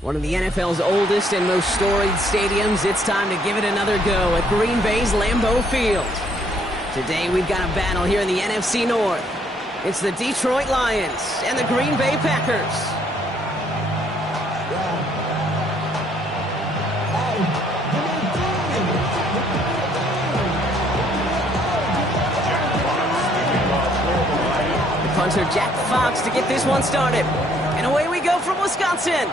One of the NFL's oldest and most storied stadiums, it's time to give it another go at Green Bay's Lambeau Field. Today we've got a battle here in the NFC North. It's the Detroit Lions and the Green Bay Packers. The punter Jack Fox to get this one started. And away we go from Wisconsin.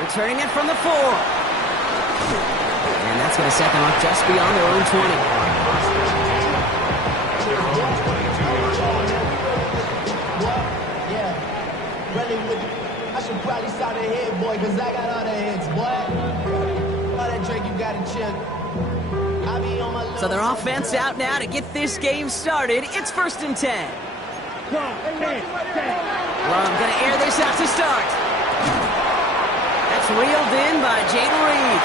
Returning it from the 4. And that's going to set them up just beyond their own 20. Yeah, really I should probably start a hit, boy, because I got all the hits, boy. All that Drake, you got to chill. So their offense out now to get this game started. It's 1st and 10. Love going to air this out to start. That's reeled in by Jayden Reed.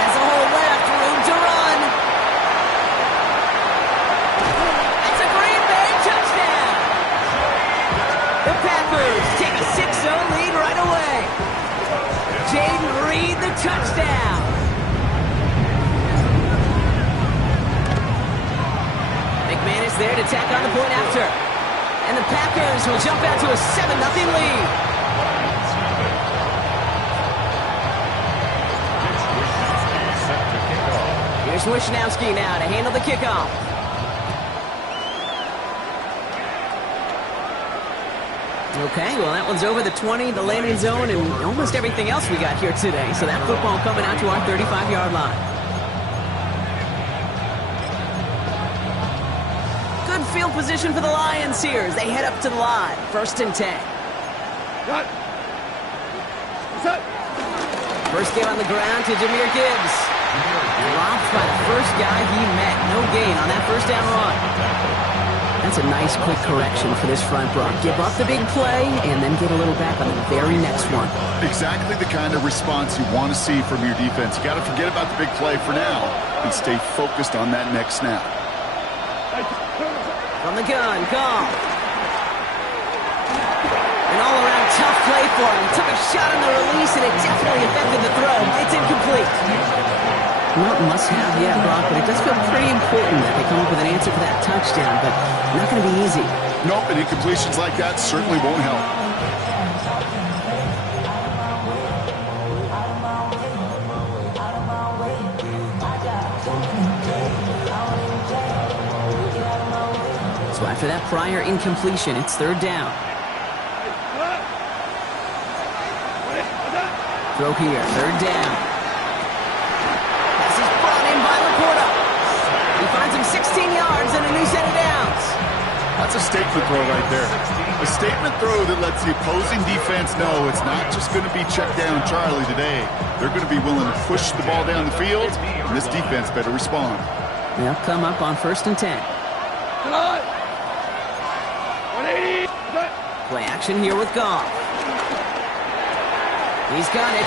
Has a hole left, room to run. That's a Green Bay touchdown. The Packers take a 6-0 lead right away. Jayden Reed, the touchdown. McManus there to tack on the point after. And the Packers will jump out to a 7-0 lead. Here's Wishnowski now to handle the kickoff. Okay, well that one's over the 20, the landing zone, and almost everything else we got here today. So that football coming out to our 35-yard line. Good field position for the Lions here as they head up to the line. 1st and 10. First game on the ground to Jahmyr Gibbs. Dropped by the first guy he met. No gain on that first down run. That's a nice quick correction for this front row. Give up the big play and then get a little back on the very next one. Exactly the kind of response you want to see from your defense. You got to forget about the big play for now and stay focused on that next snap. From the gun, Goff. An all-around tough play for him. Took a shot on the release, and it definitely affected the throw. It's incomplete. Not must-have yet, Brock, but it does feel pretty important that they come up with an answer for that touchdown, but not going to be easy. Nope, and incompletions like that certainly won't help. So after that prior incompletion, it's 3rd down. Throw here, 3rd down. This is brought in by Laporta. He finds him 16 yards and a new set of downs. That's a statement throw right there. A statement throw that lets the opposing defense know it's not just going to be check down Charlie today. They're going to be willing to push the ball down the field, and this defense better respond. They'll come up on 1st and 10. Play action here with Goff. He's got it.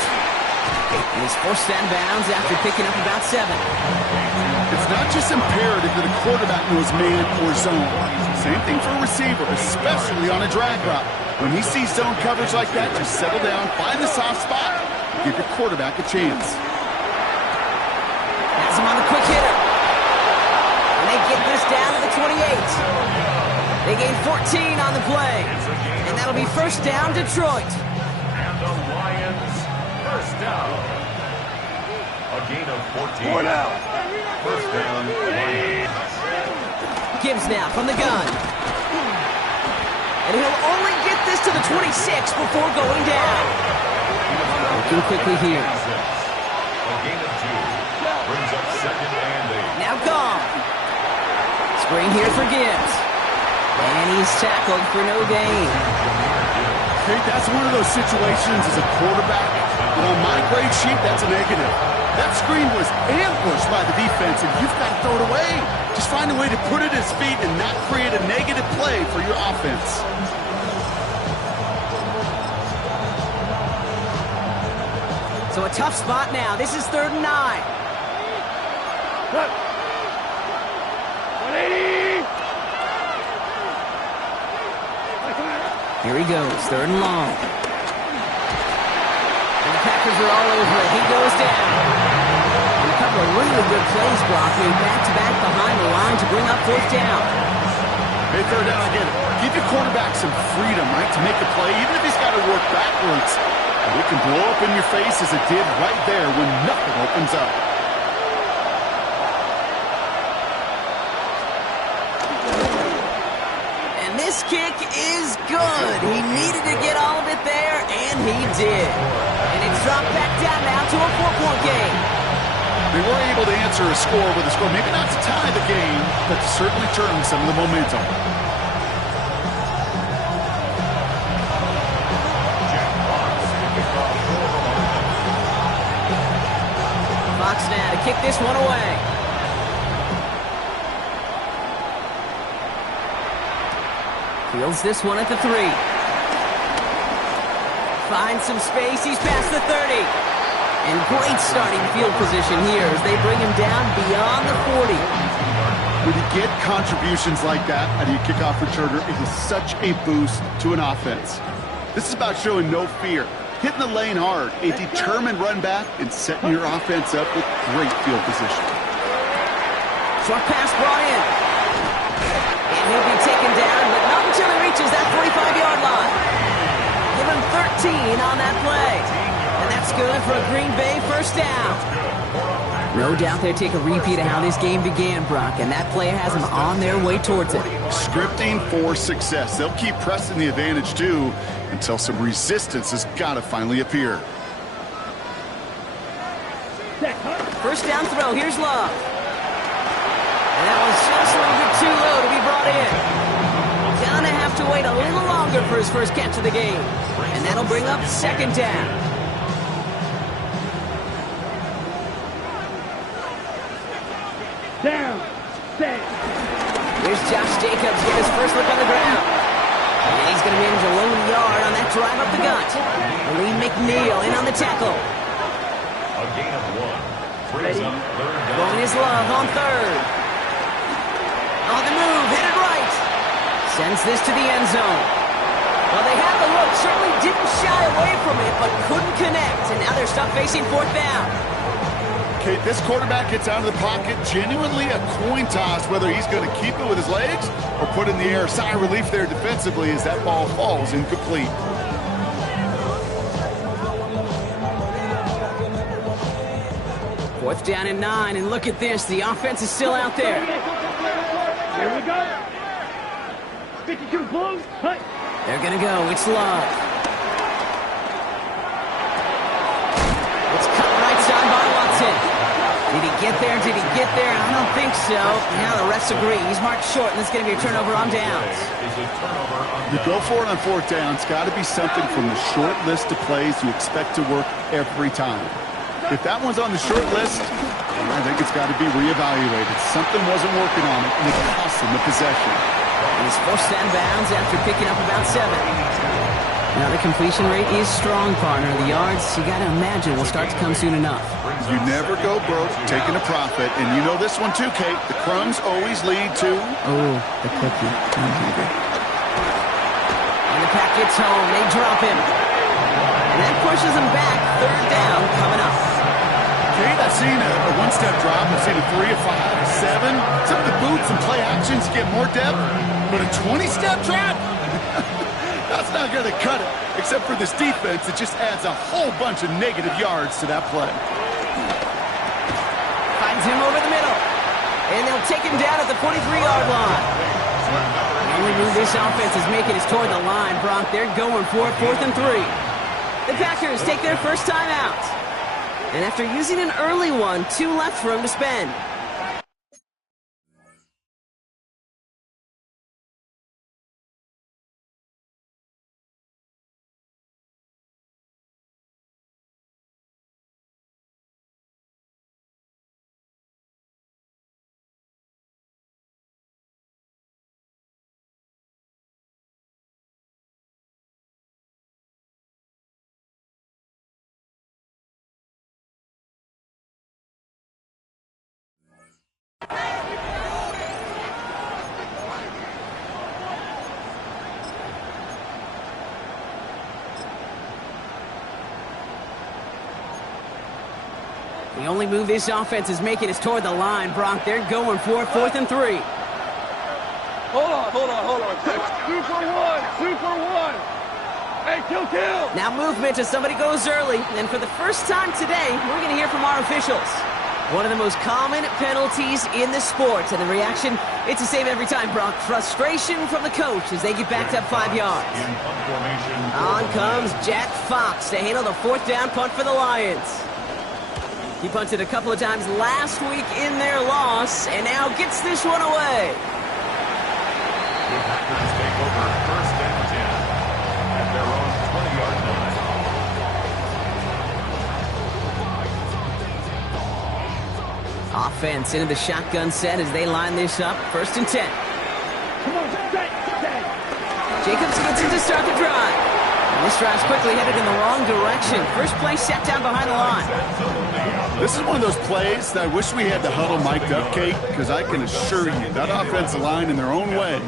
And he's forced out of bounds after picking up about 7. It's not just imperative that a quarterback knows man or zone. Same thing for a receiver, especially on a drag route. When he sees zone coverage like that, just settle down, find the soft spot, give your quarterback a chance. Has him on the quick hitter. And they get this down to the 28. They gain 14 on the play. And that'll be 1st down, Detroit. And the Lions, 1st down. A gain of 14. 1st down, Lions. Gibbs now from the gun. And he'll only get this to the 26 before going down. Looking quickly here. A gain of 2. Brings up 2nd and 8. Now Goff. Screen here for Gibbs. And he's tackled for no gain. I think that's one of those situations as a quarterback. On my grade sheet, that's a negative. That screen was ambushed by the defense, and you've got to throw it away. Just find a way to put it at his feet and not create a negative play for your offense. So a tough spot now. This is 3rd and 9. 180! Here he goes, 3rd and long. And the Packers are all over it. He goes down. And a couple of really good plays, Brock, made back-to-back behind the line to bring up 4th down. Hey, 3rd down again. Give your quarterback some freedom, right, to make a play, even if he's got to work backwards. It can blow up in your face as it did right there when nothing opens up. This kick is good. He needed to get all of it there, and he did. And it's dropped back down now to a 4-point game. They were able to answer a score with a score. Maybe not to tie the game, but to certainly turn some of the momentum. Fox now to kick this one away. Fields this one at the 3. Finds some space. He's past the 30. And great starting field position here as they bring him down beyond the 40. When you get contributions like that out of your kickoff returner, it is such a boost to an offense. This is about showing no fear, hitting the lane hard, a determined run back, and setting your offense up with great field position. Short pass brought in. And he'll be taken down, but not until he reaches that 45-yard line. Give him 13 on that play. And that's good for a Green Bay 1st down. No doubt they'll take a repeat of how this game began, Brock, and that play has them on their way towards it. Scripting for success. They'll keep pressing the advantage, too, until some resistance has got to finally appear. 1st down throw. Here's Love. And that was just a little bit too low to be brought in. Gonna have to wait a little longer for his first catch of the game. And that'll bring up 2nd down. Down. Set. Here's Josh Jacobs get his first look on the ground. And he's going to manage a lone yard on that drive up the gut. Lee McNeil in on the tackle. A gain of 1. Brings up 3rd down. Going his Love on 3rd. On the move, hit it right. Sends this to the end zone. Well, they had the look, certainly didn't shy away from it, but couldn't connect. And now they're stuck facing 4th down. Okay, this quarterback gets out of the pocket, genuinely a coin toss, whether he's going to keep it with his legs or put it in the air. Sigh of relief there defensively as that ball falls incomplete. Fourth down and 9, and look at this. The offense is still out there. Here we go. 52 blows. Hut. They're going to go. It's Love. It's cut right side by Watson. Did he get there? Did he get there? I don't think so. Now the refs agree. He's marked short, and it's going to be a turnover on downs. You go for it on 4th down. It's got to be something from the short list of plays you expect to work every time. If that one's on the short list, I think it's got to be reevaluated. Something wasn't working on it, and it cost him the possession. He's forced out of bounds after picking up about 7. Now the completion rate is strong, partner. The yards, you got to imagine, will start to come soon enough. You never go broke taking a profit, and you know this one too, Kate. The crumbs always lead to... Oh, the cookie. I'm hungry. And the pack gets home. They drop him. And that pushes him back. 3rd down coming up. Kate, I've seen a one-step drop. I've seen a 3, a 5, a 7. Some of the boots and play actions get more depth, but a 20-step drop? That's not going to cut it. Except for this defense, it just adds a whole bunch of negative yards to that play. Finds him over the middle. And they'll take him down at the 43-yard line. The only move this offense is making is toward the line, Brock. They're going for it, 4th and 3. The Packers take their first time out. And after using an early one, 2 left for him to spend. The only move this offense is making is toward the line, Brock. They're going for it, 4th and 3. Hold on. Super one. Hey, kill. Now movement as somebody goes early. And for the first time today, we're going to hear from our officials. One of the most common penalties in the sport. And the reaction, it's the same every time, Brock. Frustration from the coach as they get backed up 5 yards. On comes Jack Fox to handle the 4th down punt for the Lions. He punted a couple of times last week in their loss, and now gets this one away. The Packers take over 1st and 10 at their own 20-yard line. Offense into the shotgun set as they line this up. 1st and 10. Come on, stay. Jacobs gets in to start the drive. And this drive's quickly headed in the wrong direction. First play set down behind the line. This is one of those plays that I wish we had the huddle mic'd up, Kate, because I can assure you that offensive line in their own way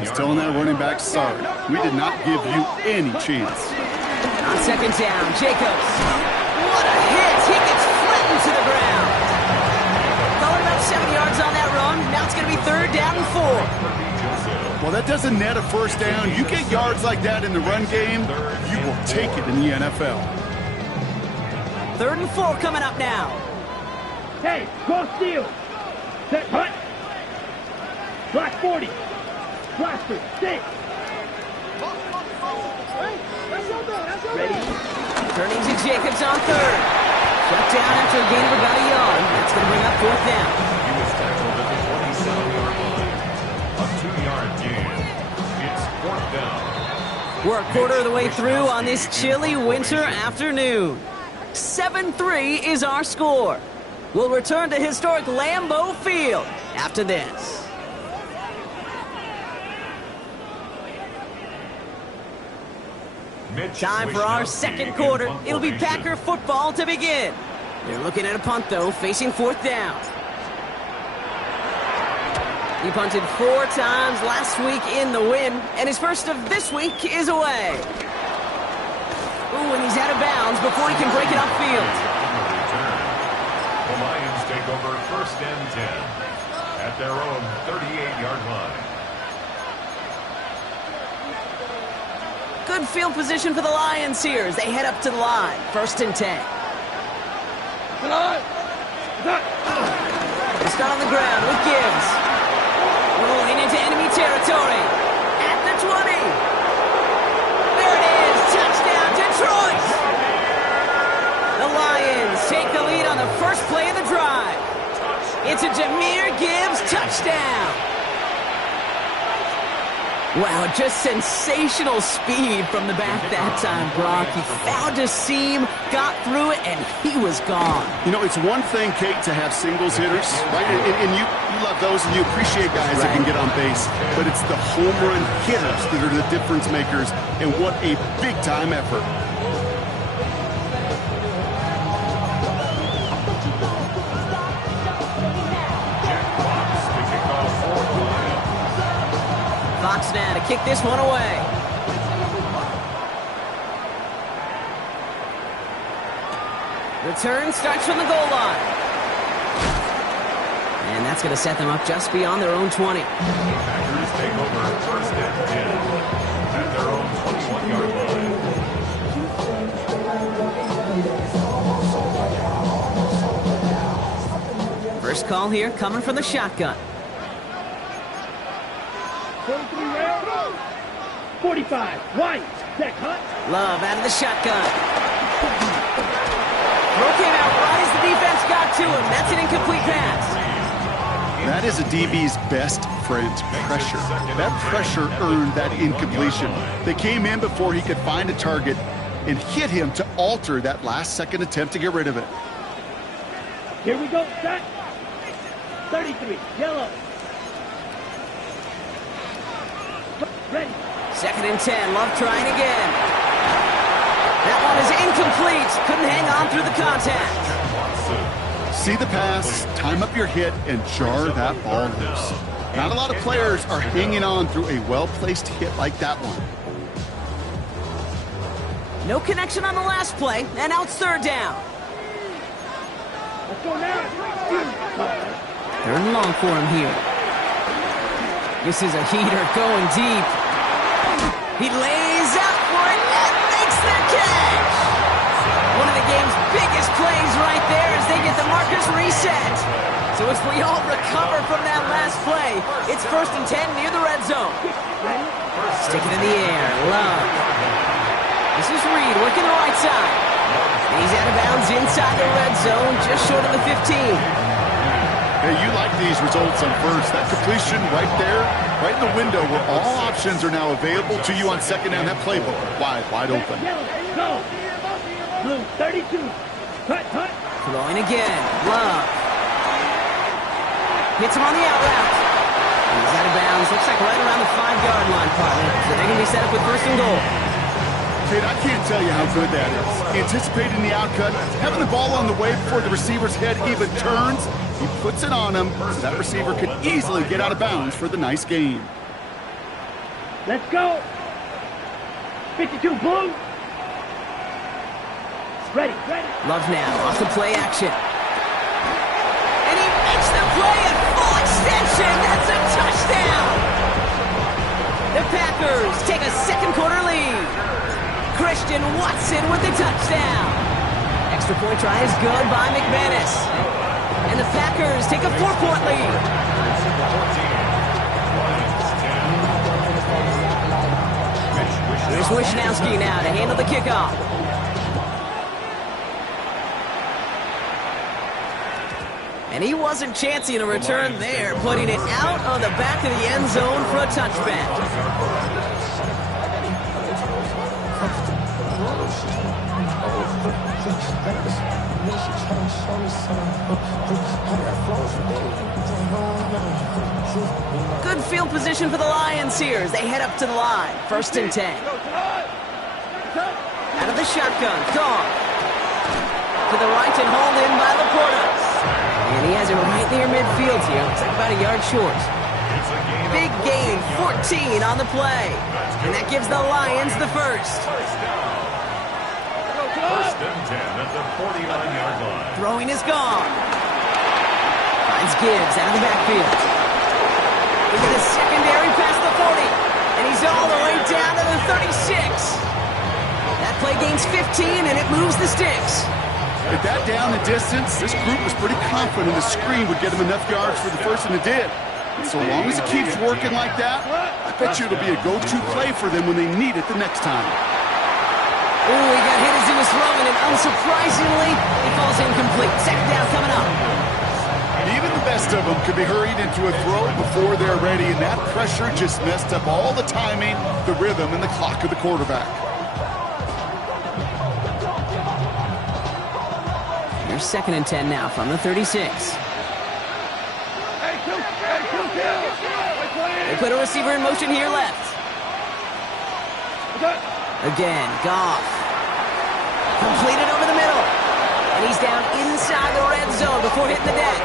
is telling that running back, sorry, we did not give you any chance. On 2nd down, Jacobs. What a hit! He gets flattened to the ground. Going about 7 yards on that run. Now it's going to be 3rd down and 4. Well, that doesn't net a 1st down. You get yards like that in the run game, you will take it in the NFL. 3rd and 4 coming up now. Hey, cross steal. Set, hut. Black 40. Blaster, stay. Ready. Turning to Jacobs on 3rd. Shut down after a gain of about a yard. That's going to bring up 4th down. He was tackled at the 27-yard line. A 2-yard gain. It's 4th down. We're a quarter of the way through on this chilly winter afternoon. 7-3 is our score. We'll return to historic Lambeau Field after this. Time for our 2nd quarter. It'll be Packer football to begin. They're looking at a punt, though, facing 4th down. He punted 4 times last week in the win, and his first of this week is away. Ooh, and he's out of bounds before he can break it upfield. The Lions take over 1st and 10 at their own 38-yard line. Good field position for the Lions here as they head up to the line. 1st and 10. They start on the ground with Gibbs. Rolling into enemy territory. At the 20. There it is. Touchdown, Detroit. The Lions take the lead on the first play of the drive. It's a Jahmyr Gibbs touchdown. Wow, just sensational speed from the back that time, Brock. He found a seam, got through it, and he was gone. You know, it's one thing, Kate, to have singles hitters, right? And you love those, and you appreciate guys that can get on base. But it's the home run hitters that are the difference makers, and what a big-time effort. Fox now to kick this one away. Return starts from the goal line. And that's going to set them up just beyond their own 20. The Packers take over 1st and 10 at their own 21-yard line. First call here coming from the shotgun. 45, wide, deck, hut. Love out of the shotgun. Throw came out right as the defense got to him. That's an incomplete pass. That is a DB's best friend, pressure. That pressure earned that incompletion. They came in before he could find a target and hit him to alter that last-second attempt to get rid of it. Here we go, set. 33, yellow. Ready. 2nd and 10. Love trying again. That one is incomplete. Couldn't hang on through the contact. See the pass, time up your hit, and jar that ball loose. Not a lot of players are hanging on through a well-placed hit like that one. No connection on the last play, and now it's 3rd down. Let's go now. Third and long for him here. This is a heater going deep. He lays out for it and makes the catch. One of the game's biggest plays right there as they get the markers reset. So as we all recover from that last play, it's 1st and 10 near the red zone. Stick it in the air. Love. This is Reed working the right side. And he's out of bounds inside the red zone, just short of the 15. Hey, you like these results on first. That completion right there, right in the window where all options are now available to you on second down. That playbook wide open. Go. Blue, 32. Cut. Throwing again. Love. Hits him on the out route. He's out of bounds. Looks like right around the 5-yard line, partner. So they're going to be set up with 1st and goal. Kid, I can't tell you how good that is. Anticipating the outcut, having the ball on the way before the receiver's head even turns, he puts it on him so that receiver could easily get out of bounds for the nice gain. Let's go. 52, Blue. Ready. Love now. Off the play action. And he makes the play at full extension. That's a touchdown. The Packers take a second quarter lead. Christian Watson with the touchdown. Extra point try is good by McManus. And the Packers take a 4-point lead. Here's Wishnowski now to handle the kickoff. And he wasn't chancing a return there, putting it out on the back of the end zone for a touchback. Good field position for the Lions here as they head up to the line. 1st and 10. Out of the shotgun. Gone. To the right and hauled in by Laporta. And he has it right near midfield here. Looks like about a yard short. Big gain, 14 on the play. And that gives the Lions the first. 1st and 10 at the 49-yard line. Throwing is gone. Finds Gibbs out of the backfield. Into the secondary past the 40. And he's all the way down to the 36. That play gains 15 and it moves the sticks. At that down and distance, this group was pretty confident the screen would get him enough yards for the first, and it did. And so long as it keeps working like that, I bet you it'll be a go-to play for them when they need it the next time. Ooh, he got hit as he was throwing, and unsurprisingly, he falls incomplete. Second down coming up. Even the best of them could be hurried into a throw before they're ready, and that pressure just messed up all the timing, the rhythm, and the clock of the quarterback. Here's 2nd and 10 now from the 36. They put a receiver in motion here left. Again, Goff. Completed over the middle. And he's down inside the red zone before hitting the deck.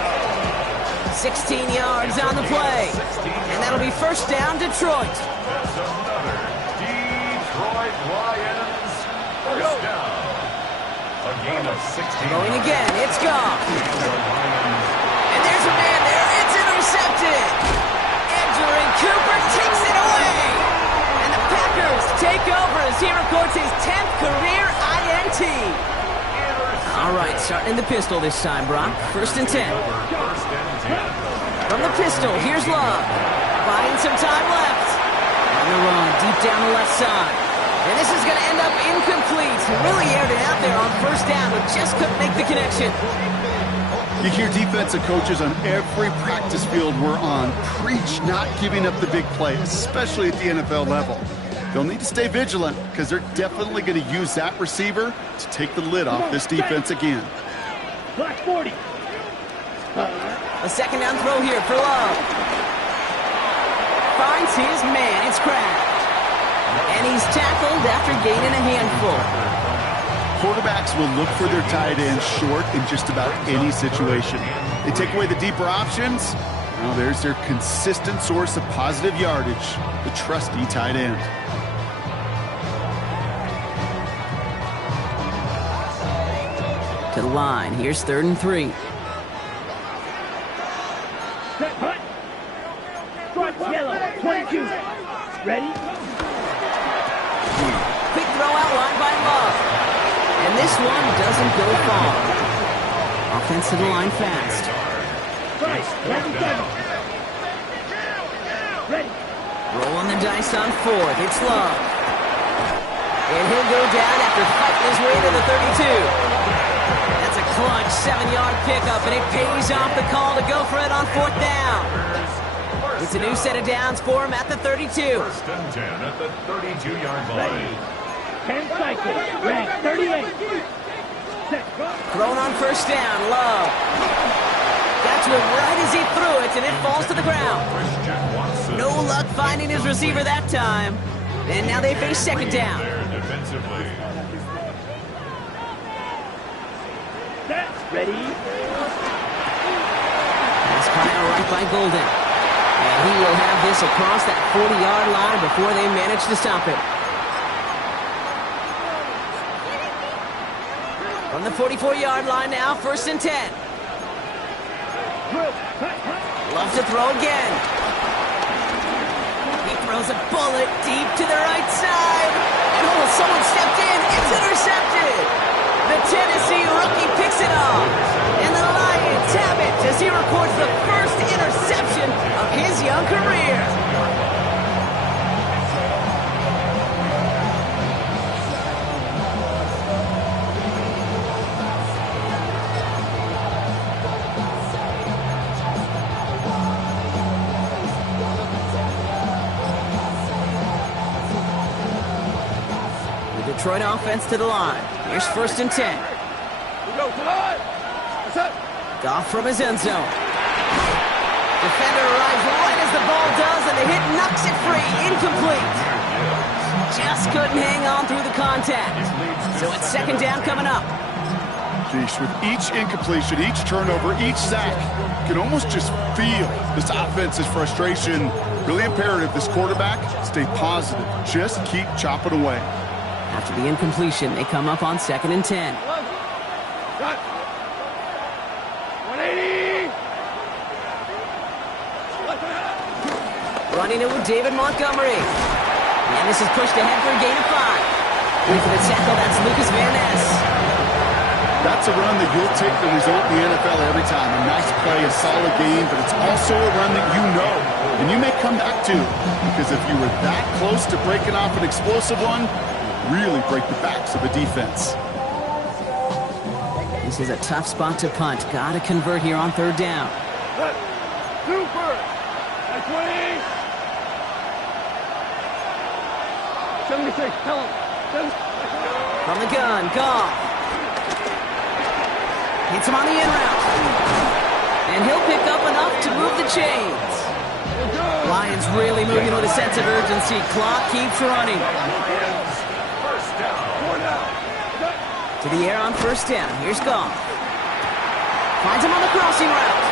16 yards on the play. And that'll be 1st down, Detroit. That's another Detroit Lions 1st down. A gain of 16. Going again, it's Goff. And there's a man there, it's intercepted. Edgerrin Cooper takes it away. And the Packers take over as he records his 10th career INT. All right, starting in the pistol this time, Brock. 1st and 10. From the pistol, here's Love. Buying some time left. On the run, deep down the left side. And this is going to end up incomplete. He really aired it out there on 1st down, but just couldn't make the connection. You hear defensive coaches on every practice field we're on preach not giving up the big play, especially at the NFL level. They'll need to stay vigilant because they're definitely going to use that receiver to take the lid off this defense again. Black 40. A 2nd down throw here for Love. Finds his man. It's Kraft. And he's tackled after gaining a handful. Quarterbacks will look for their tight end short in just about any situation. They take away the deeper options. Well, there's their consistent source of positive yardage, the trusty tight end. To the line. Here's 3rd and 3. Set, hut. Front yellow, 22. Ready? Quick throw out line by Love. And this one doesn't go far. Offense to the line fast. Right, 97. Ready? Rolling the dice on fourth. It's Love. And he'll go down after fighting his way to the 32. That's a clutch 7-yard pickup, and it pays off the call to go for it on fourth down. It's a new set of downs for him at the 32. First and 10 at the 32-yard line. 10 cycles. Rank 38. Set. Thrown on first down. Love. Got to it right as he threw it, and it falls to the ground. Christian Watson. No luck finding his receiver that time. And now they face second down. There defensively. Set. Ready? That's caught out right by Golden. And he will have this across that 40-yard line before they manage to stop it. From the 44-yard line now, first and 10. Love to throw again. He throws a bullet deep to the right side. And oh, someone stepped in. It's intercepted. The Tennessee rookie picks it off. And the Lions have it as he records the first interception of his young career. Detroit offense to the line. Here's first and 10. Goff from his end zone. Defender arrives right as the ball does, and the hit knocks it free. Incomplete. Just couldn't hang on through the contact. So it's second down coming up. Geesh, with each incompletion, each turnover, each sack, you can almost just feel this offense's frustration. Really imperative, this quarterback, stay positive. Just keep chopping away. After the incompletion, they come up on second and 10. 180. Running it with David Montgomery. And this is pushed ahead for a gain of 5. Wait for the tackle, that's Lucas Van Ness. That's a run that you'll take the result in the NFL every time. A nice play, a solid game, but it's also a run that you know, and you may come back to, because if you were that close to breaking off an explosive one, really break the backs of a defense. This is a tough spot to punt. Got to convert here on third down. Super. 20. 76. Tell him. From the gun, Goff. Hits him on the in route. And he'll pick up enough to move the chains. Lions really moving with a sense of urgency. Clock keeps running. To the air on first down. Here's Goff. Finds him on the crossing route.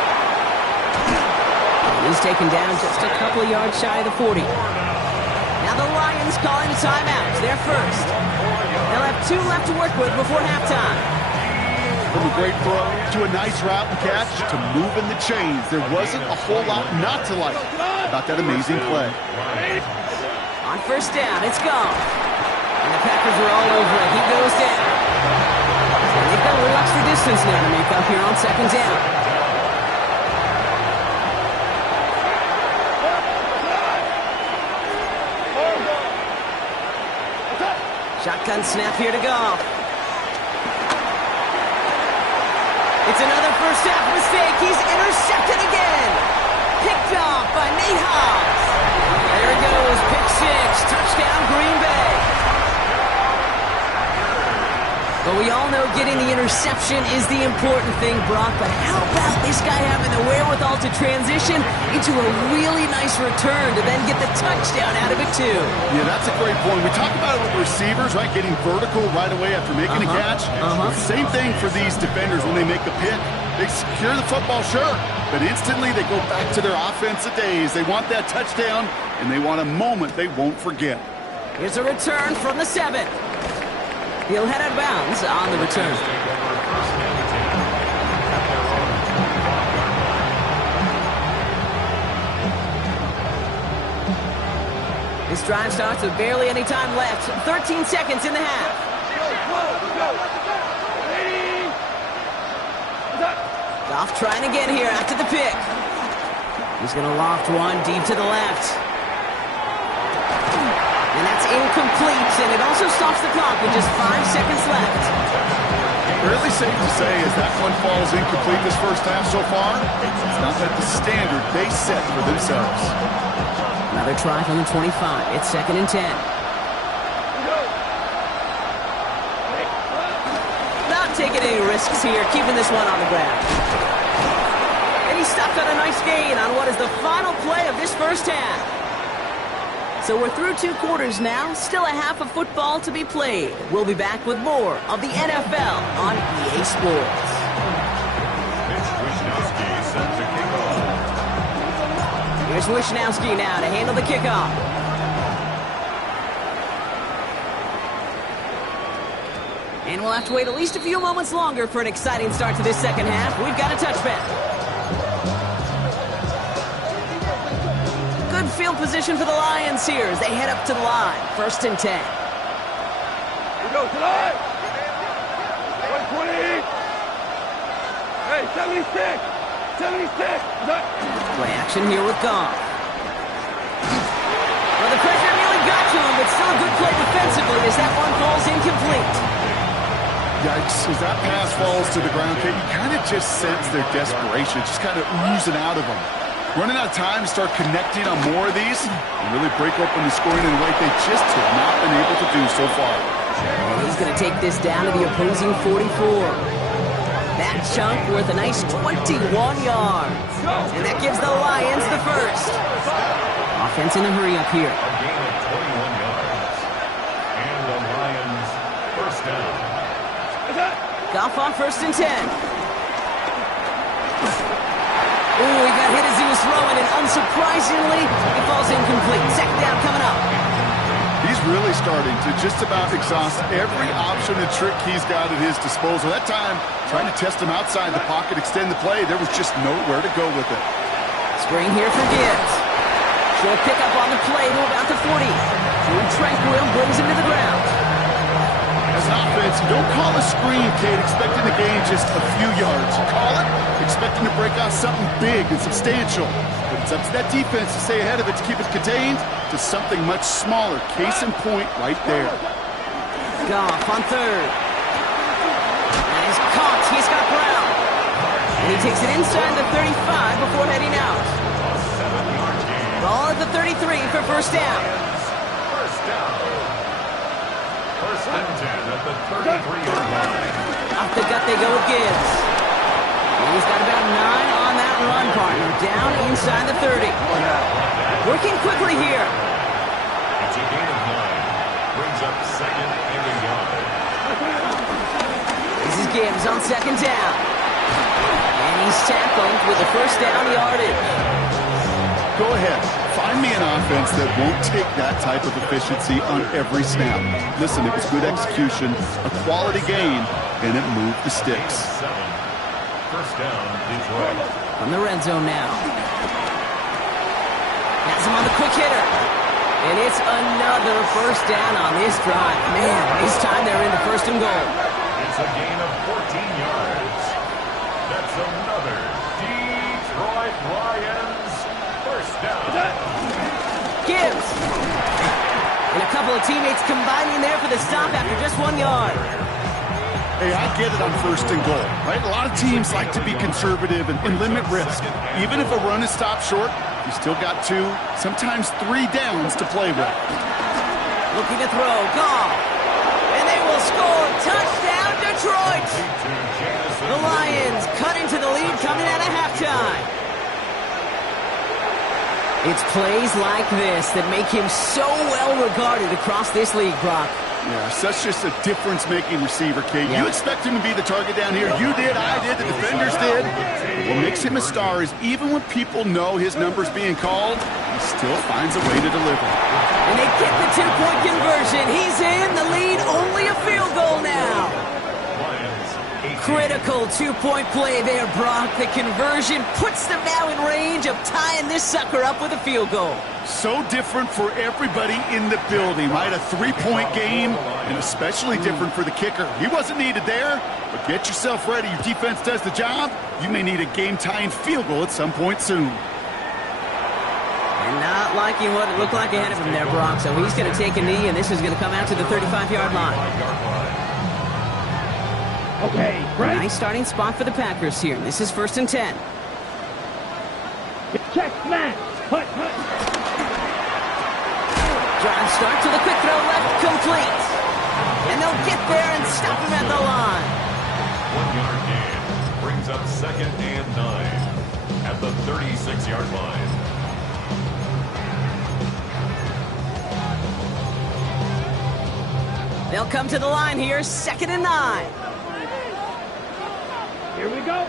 And he's taken down just a couple of yards shy of the 40. Now the Lions calling a timeout. They're first. They'll have 2 left to work with before halftime. From a great throw to a nice route and catch to moving the chains. There wasn't a whole lot not to like about that amazing play. On first down, it's Goff. And the Packers are all over it. He goes down. And they've got a little extra distance now to make up here on second down. Shotgun snap here to Goff. It's another first half mistake. He's intercepted again. Picked off by Nate Hobbs. There it goes. Pick 6. Touchdown Green Bay. But we all know getting the interception is the important thing, Brock. But how about this guy having the wherewithal to transition into a really nice return to then get the touchdown out of it, too? Yeah, that's a great point. We talk about it with receivers, right? Getting vertical right away after making a catch. Same thing for these defenders when they make a pick. They secure the football, sure, but instantly they go back to their offensive days. They want that touchdown, and they want a moment they won't forget. Here's a return from the 7. He'll head out of bounds on the return. This drive starts with barely any time left. 13 seconds in the half. Goff trying again here after the pick. He's going to loft one deep to the left. And that's incomplete, and it also stops the clock with just 5 seconds left. Fairly safe to say as that one falls incomplete this first half so far, it's not at the standard they set for themselves. Another try from the 25. It's 2nd and 10. Not taking any risks here, keeping this one on the ground. And he stopped on a nice gain on what is the final play of this first half. So we're through 2 quarters now, still a half of football to be played. We'll be back with more of the NFL on EA Sports. Mitch Wishnowsky set to kick off. Here's Wishnowsky now to handle the kickoff. And we'll have to wait at least a few moments longer for an exciting start to this second half. We've got a touchback. Good field position for the Lions here as they head up to the line. 1st and 10. Here we go, tonight. 120. Hey, 76. 76. Play action here with Goff. Well, the pressure nearly got to him, but still a good play defensively as that one falls incomplete. Yikes, as that pass falls to the ground, Kate, you kind of just sense their desperation, just kind of oozing out of them. Running out of time to start connecting on more of these and really break open the scoring in a way they just have not been able to do so far. And he's going to take this down to the opposing 44. That chunk worth a nice 21 yards. And that gives the Lions the first. Offense in a hurry up here. A gain of 21 yards. And the Lions first down. Goff on 1st and 10. Ooh, he got hit as he was throwing, and unsurprisingly, it falls incomplete. 2nd down coming up. He's really starting to just about exhaust every option and trick he's got at his disposal. That time, trying to test him outside the pocket, extend the play, there was just nowhere to go with it. Screen here for Gibbs. Short pickup on the play to about the 40. Drew Tranquil brings him to the ground. As an offense, don't call a screen, Kate, expecting to gain just a few yards. Call it expecting to break out something big and substantial. But it's up to that defense to stay ahead of it, to keep it contained to something much smaller. Case in point right there. Goff on 3rd. And he's caught. He's got Brown. And he takes it inside the 35 before heading out. Ball at the 33 for 1st down. First down. 1st and 10 at the 33-yard line. Off the gut they go with Gibbs. And he's got about 9 on that run, partner. Down inside the 30. Working quickly here. It's a gain of 9. Brings up 2nd and a yard. This is Gibbs on 2nd down. And he's tackled with the 1st down yardage. Go ahead. Find me an offense that won't take that type of efficiency on every snap. Listen, it was good execution, a quality game, and it moved the sticks. 7. First down, Detroit. From the red zone now. Has him on the quick hitter. And it's another 1st down on this drive. Man, this time they're in the 1st and goal. It's a gain of 14 yards. That's another Detroit Lions first down. Gibbs. And a couple of teammates combining there for the stop after just 1 yard. Hey, I get it on 1st and goal, right? A lot of teams like to be conservative and limit risk. Even if a run is stopped short, you still got 2, sometimes 3 downs to play with. Looking to throw. Goff. And they will score. Touchdown, Detroit. The Lions cut into the lead coming out of halftime. It's plays like this that make him so well regarded across this league, Brock. Yeah, such just a difference-making receiver, Kate. You expect him to be the target down here. You did, I did, the defenders did. What makes him a star is even when people know his number's being called, he still finds a way to deliver. And they get the 2-point conversion. He's in the lead, only a field goal now. Critical two-point play there, Brock. The conversion puts them now in range of tying this sucker up with a field goal. So different for everybody in the building, right? A three-point game, and especially different for the kicker. He wasn't needed there, but get yourself ready. Your defense does the job. You may need a game-tying field goal at some point soon. And not liking what it looked like ahead of him there, Brock. So he's going to take a knee, and this is going to come out to the 35-yard line. Okay, right. Nice starting spot for the Packers here. This is 1st and 10. Check, man. Hut, hut. Drive start to the quick throw left, complete. And they'll get there and stop him at the line. 1-yard gain brings up 2nd and 9 at the 36-yard line. They'll come to the line here, 2nd and 9. Here we go.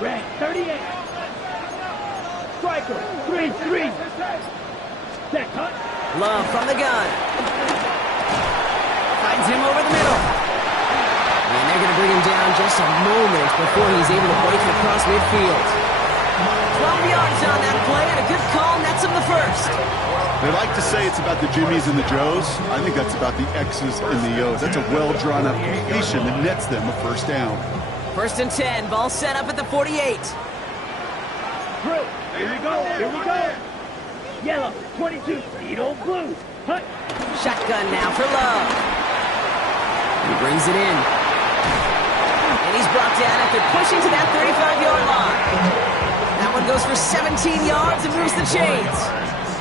Red 38. Striker 3-3. Set hut. Love from the gun. Finds him over the middle. And they're going to bring him down just a moment before he's able to break it across midfield. 12 yards on that play, and a good call nets him the first. They like to say it's about the Jimmies and the Joes. I think that's about the X's and the O's. That's a well-drawn-up completion that nets them a first down. 1st and 10, ball set up at the 48. Through. Here we go. Here we go. Yellow 22. Speedo blue. Hut. Shotgun now for Love. He brings it in. And he's brought down after pushing to that 35-yard line. That one goes for 17 yards and moves the chains.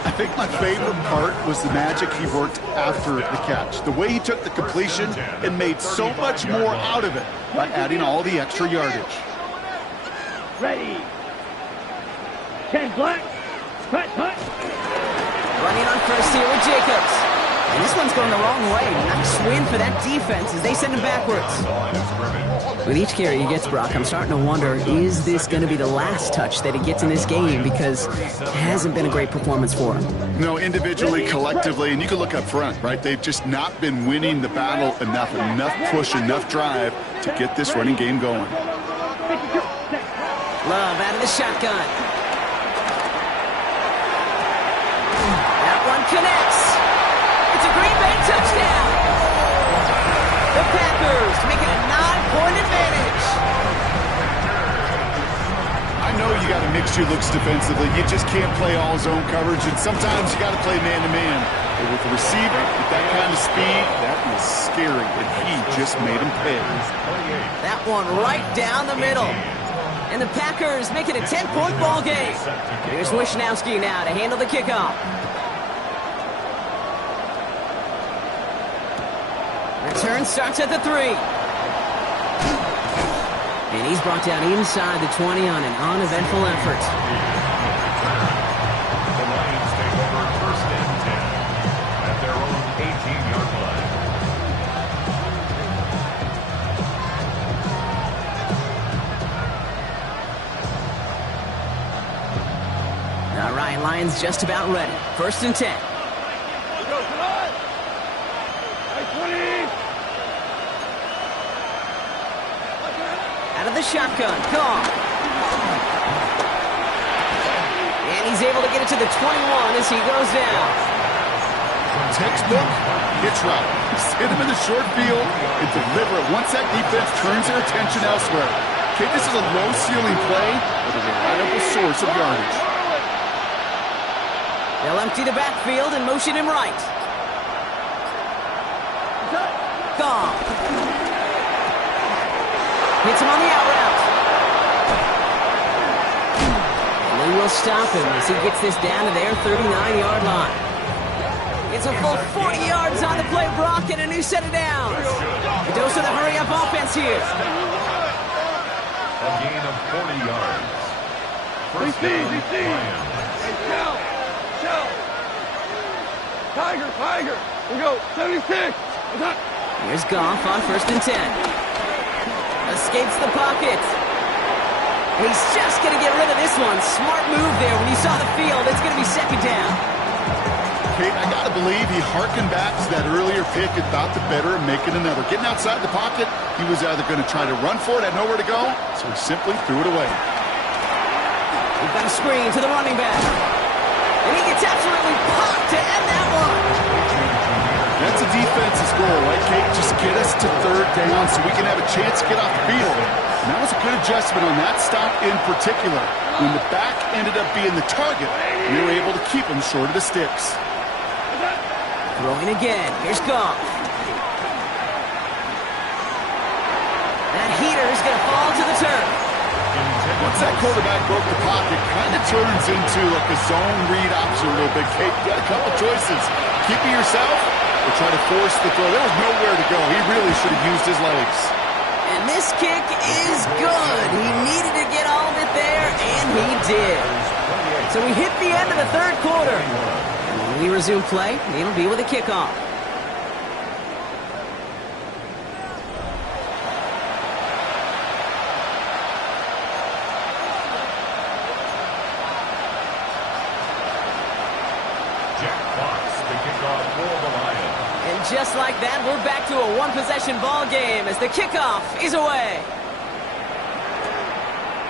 I think my favorite part was the magic he worked after the catch. The way he took the completion and made so much more out of it by adding all the extra yardage. Ready. 10 black. Hut, hut. Running on first here with Jacobs. And this one's going the wrong way. Nice win for that defense as they send him backwards. With each carry he gets, Brock, I'm starting to wonder, is this going to be the last touch that he gets in this game? Because it hasn't been a great performance for him. No, individually, collectively, and you can look up front, right? They've just not been winning the battle enough push, enough drive to get this running game going. Love out of the shotgun. That one connects. It's a Green Bay touchdown. The Packers making a 9-point advantage. I know you got to mix your looks defensively. You just can't play all zone coverage, and sometimes you got to play man-to-man. But with the receiver, with that kind of speed, that is scary, and he just made him pay. That one right down the middle. And the Packers make it a 10-point ball game. Here's Wishnowski now to handle the kickoff. Return starts at the 3. And he's brought down inside the 20 on an uneventful effort. The Lions take over 1st and 10 at their own 18-yard line. All right, Lions just about ready. 1st and 10. Go tonight. 20. Out of the shotgun, gone. And he's able to get it to the 21 as he goes down. Textbook, hitch route. Hit him in the short field and deliver it once that defense turns their attention elsewhere. Okay, this is a low-ceiling play with a reliable source of yardage. They'll empty the backfield and motion him right. Gone. Hits him on the out route. And they will stop him as he gets this down to their 39-yard line. It's a full 40 yards on the play, Brock, and a new set of downs. A dose of the hurry-up offense here. A gain of 40 yards. First down, Lions. Hey, Shell. Tiger. We go. 76. Here's Goff on 1st and 10. Escapes the pocket. He's just going to get rid of this one. Smart move there. When you saw the field, it's going to be 2nd down. Kate, I got to believe he hearkened back to that earlier pick and thought the better of making another. Getting outside the pocket, he was either going to try to run for it, had nowhere to go, so he simply threw it away. We've got a screen to the running back. And he gets absolutely popped to end that one. That's a defense's goal, right, Kate? Just get us to third down so we can have a chance to get off the field. And that was a good adjustment on that stop in particular. When the back ended up being the target, we were able to keep him short of the sticks. Throwing again. Here's Goff. That heater is going to fall to the turf. Once that quarterback broke the pocket, kind of turns into like a zone read option a little bit, Kate. You got a couple choices. Keep it yourself or try to force the throw. There was nowhere to go. He really should have used his legs. And this kick is good. He needed to get all of it there, and he did. So we hit the end of the third quarter. And when we resume play, it'll be with a kickoff. Just like that, we're back to a one-possession ball game as the kickoff is away.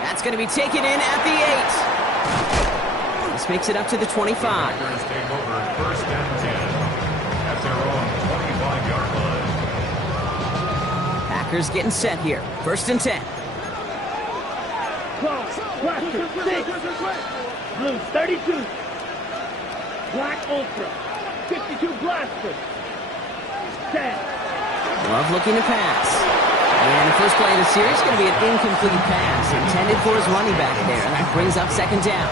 That's going to be taken in at the 8. This makes it up to the 25. Packers take over first and 10 at their own 25-yard line. Packers getting set here. First and 10. Blaster 6. Blue 32. Black Ultra 52 Blaster. Love looking to pass. And the first play of the series is going to be an incomplete pass intended for his running back there. And that brings up second down.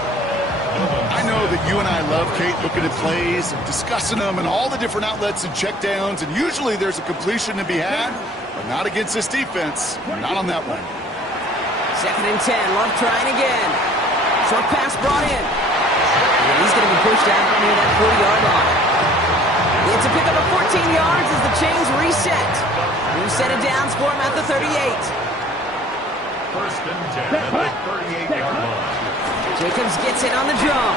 I know that you and I love, Kate, looking at plays and discussing them and all the different outlets and checkdowns. And usually there's a completion to be had, but not against this defense. Not on that one. Second and 10. Love trying again. Short pass brought in. And he's going to be pushed out near that 40-yard line. It's a pickup of 14 yards as the chains reset. New set of downs for him at the 38. First and 10 at the 38-yard line. Jacobs gets it on the draw.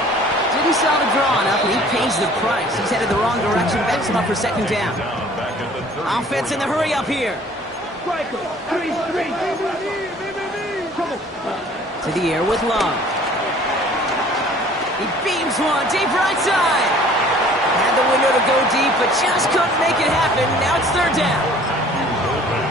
Didn't sell the draw enough, and he pays the price. He's headed the wrong direction, backs him up for second down. Offense in the hurry up here. To the air with Love. He beams one, deep right side. Had the window to go deep, but just couldn't make it happen. Now it's third down.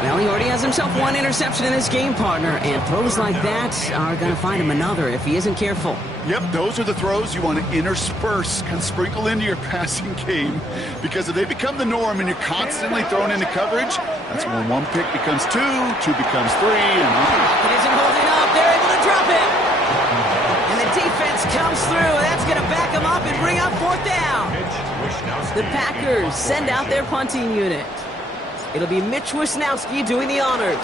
Well, he already has himself one interception in this game, partner, and throws like that are going to find him another if he isn't careful. Yep, those are the throws you want to intersperse, kind of sprinkle into your passing game, because if they become the norm and you're constantly thrown into coverage, that's when one pick becomes two becomes three, and It isn't holding up. They're able to drop it. And the defense comes through. That's going to back him up and bring up fourth down. The Packers send out their punting unit. It'll be Mitch Wisnowski doing the honors.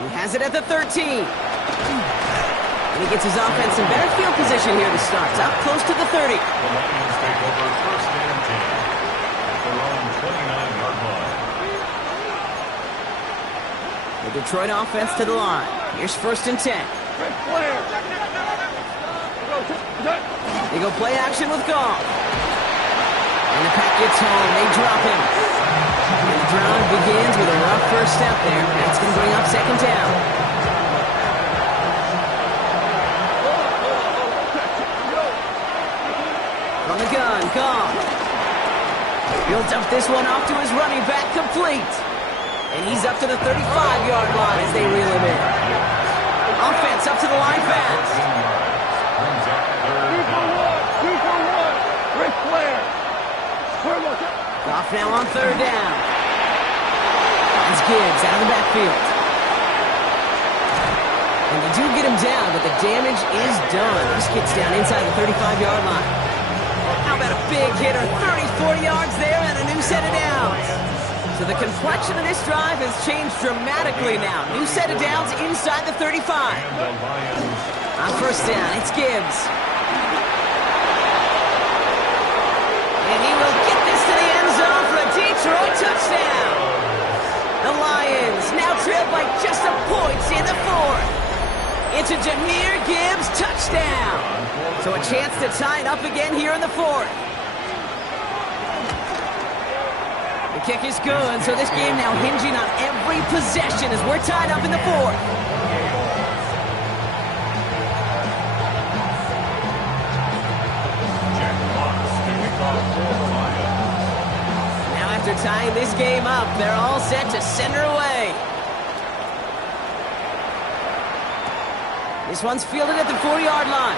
He has it at the 13. And he gets his offense in better field position here to start. Up close to the 30. The Lions take over first and 10 at their own 29-yard line. The Detroit offense to the line. Here's first and 10. They go play action with Goff. And the pack gets home. They drop him. And the drive begins with a rough first step there. That's going to bring up second down. From the gun, Goff. He'll dump this one off to his running back, complete. And he's up to the 35-yard line as they reel him in. Offense up to the line fast. Goff now on third down. It's Gibbs out of the backfield. And they do get him down, but the damage is done. This kid's down inside the 35-yard line. How about a big hitter? 30, 40 yards there and a new set of downs. So the complexion of this drive has changed dramatically now. New set of downs inside the 35. On first down, it's Gibbs. And he will get this to the end zone for a Detroit touchdown. The Lions now trailed by just a point in the fourth. It's a Jahmyr Gibbs touchdown. So a chance to tie it up again here in the fourth. The kick is good, so this game now hinging on every possession as we're tied up in the fourth. Now after tying this game up, they're all set to send her away. This one's fielded at the 4-yard line.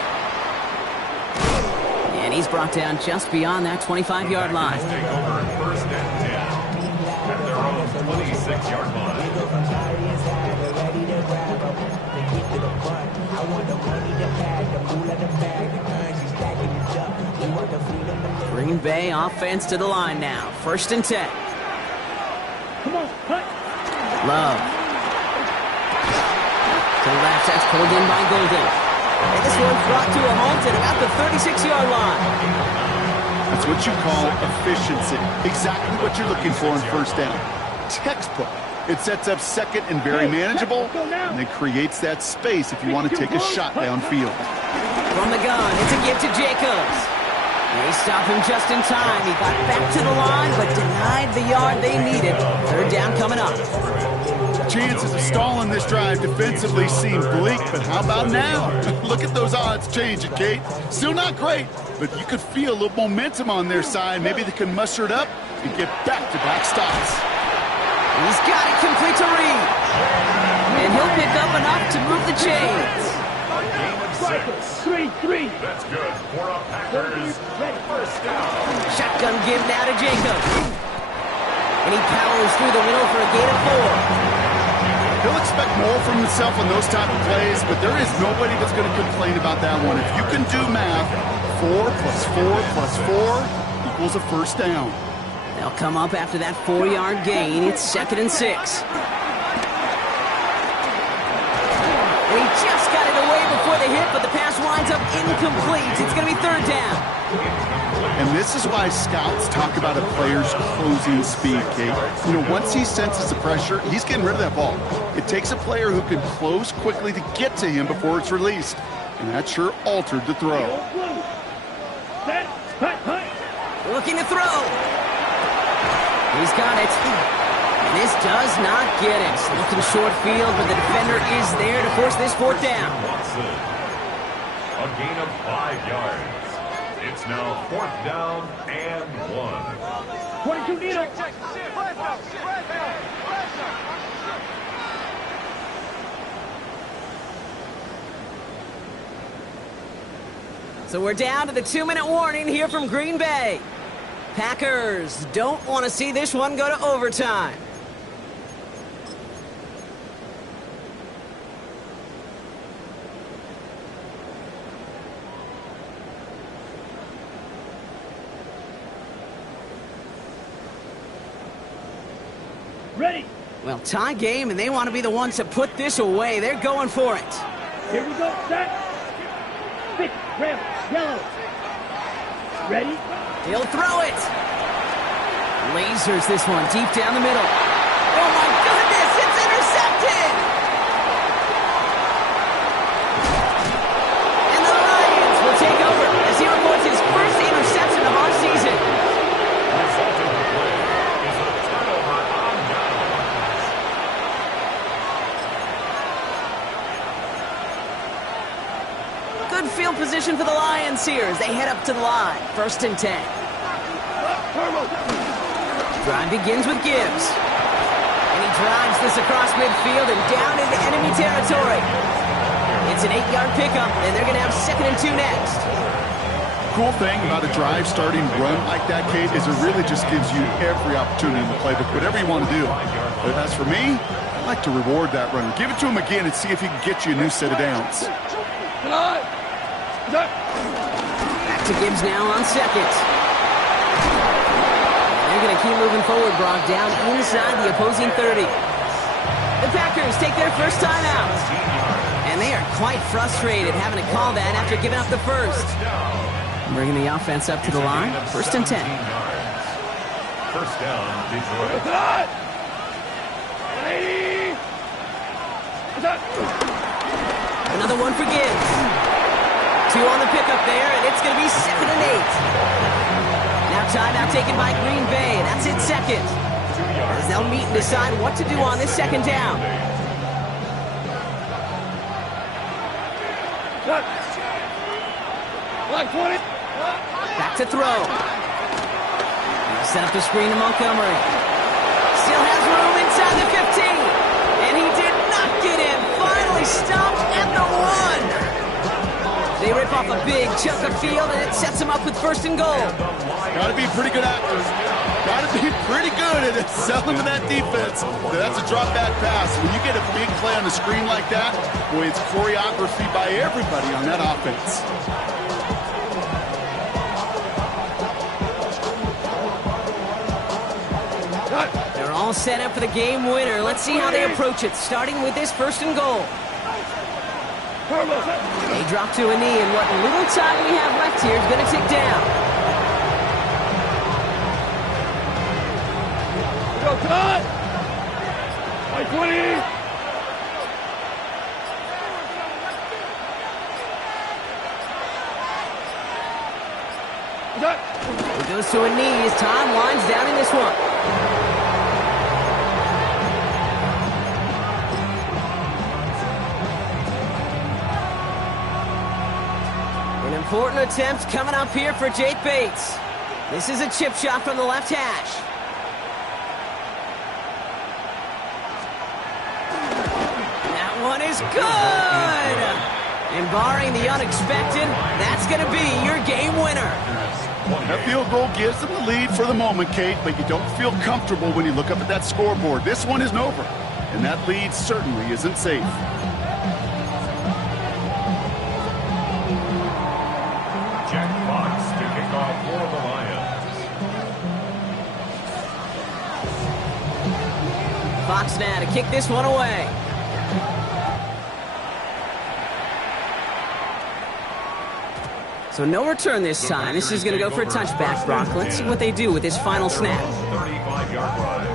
And he's brought down just beyond that 25-yard line. Take over first and 10 at their own 26-yard line. Green Bay offense to the line now. First and 10. Come on, cut. Love. To the left, that's pulled in by Golden. And this one's brought to a halt at about the 36-yard line. That's what you call efficiency. Exactly what you're looking for in first down. Textbook. It sets up second and very manageable, and then creates that space if you want to take a shot downfield. From the gun, it's a give to Jacobs. They stop him just in time. He got back to the line, but denied the yard they needed. Third down coming up. Chances of stalling this drive defensively seem bleak, but how about now? Look at those odds changing, Kate. Still not great, but you could feel a little momentum on their side. Maybe they can muster it up and get back-to-back stops. He's got it complete to Reed. And he'll pick up enough to move the chains. A gain of 6. 3-3. That's good for a Packers first down. Shotgun give now to Jacobs. And he powers through the middle for a gain of 4. He'll expect more from himself on those type of plays, but there is nobody that's going to complain about that one. If you can do math, 4 plus 4 plus 4 equals a first down. They'll come up after that 4-yard gain. It's second and 6. And he just got it away before the hit, but the pass winds up incomplete. It's going to be third down. And this is why scouts talk about a player's closing speed, Kate. You know, once he senses the pressure, he's getting rid of that ball. It takes a player who can close quickly to get to him before it's released. And that sure altered the throw. Set, cut. Looking to throw. He's got it. And this does not get it. Looking short field, but the defender is there to force this fourth down. Watson. A gain of 5 yards. It's now fourth down and 1. 22 needle. So we're down to the 2-minute warning here from Green Bay. Packers don't want to see this one go to overtime. Ready. Well, tie game, and they want to be the ones to put this away. They're going for it. Here we go. Set. 6, red, yellow. Ready. He'll throw it. Lasers this one deep down the middle. Oh, my goodness, it's intercepted. And the Lions will take over as he reports his first interception of our season. Resulting in the play is a turnover on downs. Good field position for the Lions here as they head up to the line. First and 10. Drive begins with Gibbs. And he drives this across midfield and down into enemy territory. It's an 8-yard pickup, and they're going to have second and 2 next. Cool thing about a drive starting run like that, Kate, is it really just gives you every opportunity in the playbook, whatever you want to do. But as for me, I like to reward that runner. Give it to him again and see if he can get you a new set of downs. Back to Gibbs now on second. They're going to keep moving forward, Brock, down inside the opposing 30. The Packers take their first time out. And they are quite frustrated having to call that after giving up the first. Bringing the offense up to the line. First and 10. First down, Detroit. And Another one for Gibbs. 2 on the pickup there, and it's going to be 2nd and 8. Now timeout taken by Green Bay. That's it, 2nd. As they'll meet and decide what to do on this 2nd down. Back to throw. He'll set up the screen to Montgomery. Still has room inside the 15. And he did not get in. Finally stopped at the 1. They rip off a big chunk of field, and it sets him up with 1st and goal. Got to be pretty good actors. Got to be pretty good at selling to that defense. That's a drop back pass. When you get a big play on the screen like that, boy, it's choreography by everybody on that offense. They're all set up for the game winner. Let's see how they approach it, starting with this 1st and goal. They drop to a knee, and what little time we have left here is going to tick down. Go, cut! 20! He goes to a knee as time winds down in this one. An important attempt coming up here for Jake Bates. This is a chip shot from the left hash. That one is good! And barring the unexpected, that's going to be your game winner. That field goal gives them the lead for the moment, Kate, but you don't feel comfortable when you look up at that scoreboard. This one isn't over, and that lead certainly isn't safe. Jack Fox to kick off for the Lions. Fox now to kick this one away. So no return this time. This is going to go for a touchback, Brock. Let's see what they do with this final snap. 35-yard line.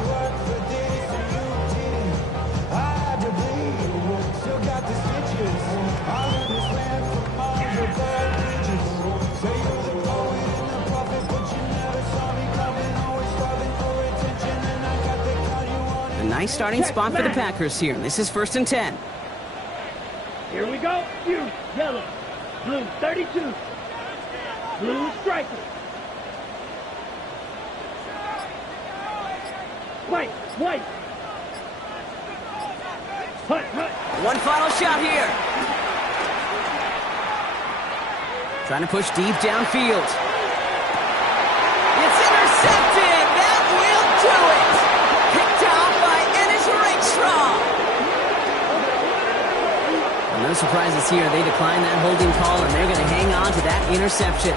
A nice starting spot for the Packers here. This is 1st and 10. Here we go. You, yellow, blue, 32. Blue striker. White. Hut. One final shot here. Trying to push deep downfield. It's intercepted. That will do it. Picked off by Ennis Rakestraw. No surprises here. They decline that holding call, and they're going to hang on to that interception.